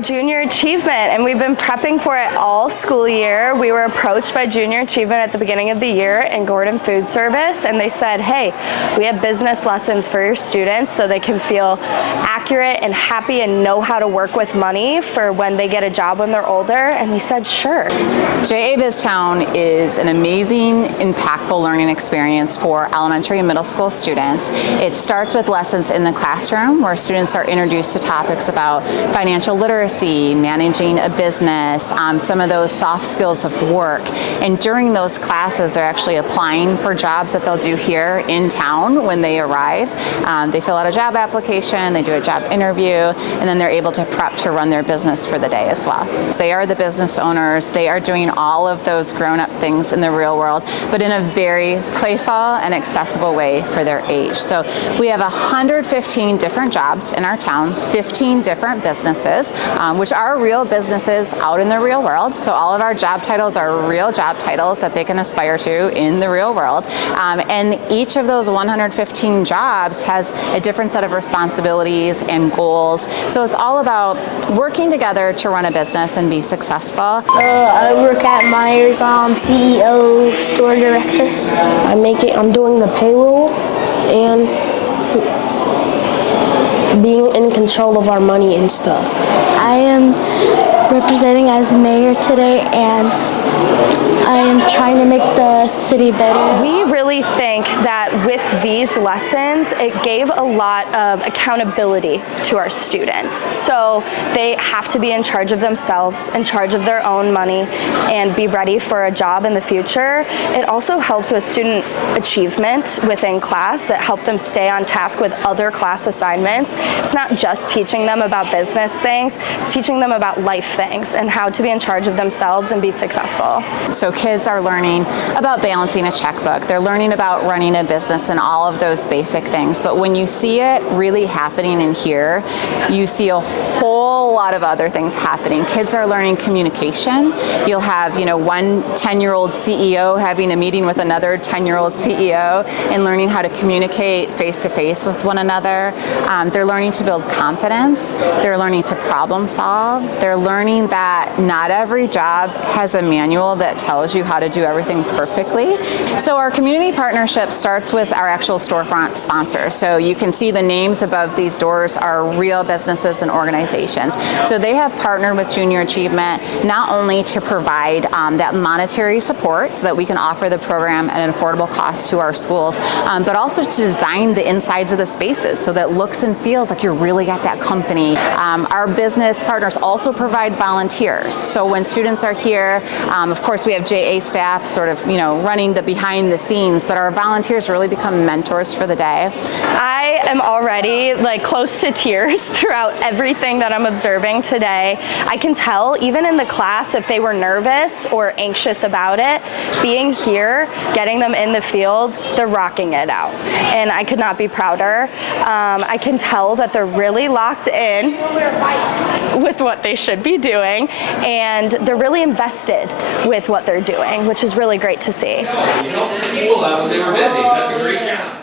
at Junior Achievement, and we've been prepping for it all school year. We were approached by Junior Achievement at the beginning of the year in Gordon Food Service, and they said, hey, we have business lessons for your students so they can feel accurate and happy and know how to work with money for when they get a job when they're older, and we said, sure. JA BizTown is an amazing, impactful learning experience for elementary and middle school students. It starts with lessons in the classroom where students are introduced to topics about financial literacy, managing a business, some of those soft skills of work. And during those classes, they're actually applying for jobs that they'll do here in town when they arrive. They fill out a job application, they do a job interview, and then they're able to prep to run their business for the day as well. They are the business owners. They are doing all of those grown-up things in the real world, but in a very playful and accessible way for their age. So we have 115 different jobs in our town, 15 different businesses, which are real businesses out in the real world. So all of our job titles are real job titles that they can aspire to in the real world. And each of those 115 jobs has a different set of responsibilities and goals. So it's all about working together to run a business and be successful. I work at Myers, CEO, store director. I'm doing the payroll and being in control of our money and stuff. I am representing as mayor today, and I am trying to make the city better. We really think that with these lessons, it gave a lot of accountability to our students. So they have to be in charge of themselves, in charge of their own money, and be ready for a job in the future. It also helped with student achievement within class. It helped them stay on task with other class assignments. It's not just teaching them about business things, it's teaching them about life things and how to be in charge of themselves and be successful. So kids are learning about balancing a checkbook. They're learning about running a business and all of those basic things. But when you see it really happening in here, you see a whole lot of other things happening. Kids are learning communication. You'll have, one 10-year-old CEO having a meeting with another 10-year-old CEO and learning how to communicate face-to-face with one another. They're learning to build confidence. They're learning to problem solve. They're learning that not every job has a manual that tells you how to do everything perfectly. So our community partnership starts with our actual storefront sponsors. So you can see the names above these doors are real businesses and organizations. So they have partnered with Junior Achievement not only to provide that monetary support so that we can offer the program at an affordable cost to our schools, but also to design the insides of the spaces so that it looks and feels like you're really at that company. Our business partners also provide volunteers. So when students are here, of course we have JA staff sort of, running the behind the scenes, but our volunteers really become mentors for the day. I am already close to tears throughout everything that I'm observing today. I can tell even in the class if they were nervous or anxious about it, being here, getting them in the field, they're rocking it out. And I could not be prouder. I can tell that they're really locked in with what they should be doing, and they're really invested with what they're doing, which is really great to see. People out, so they were busy. That's a great job.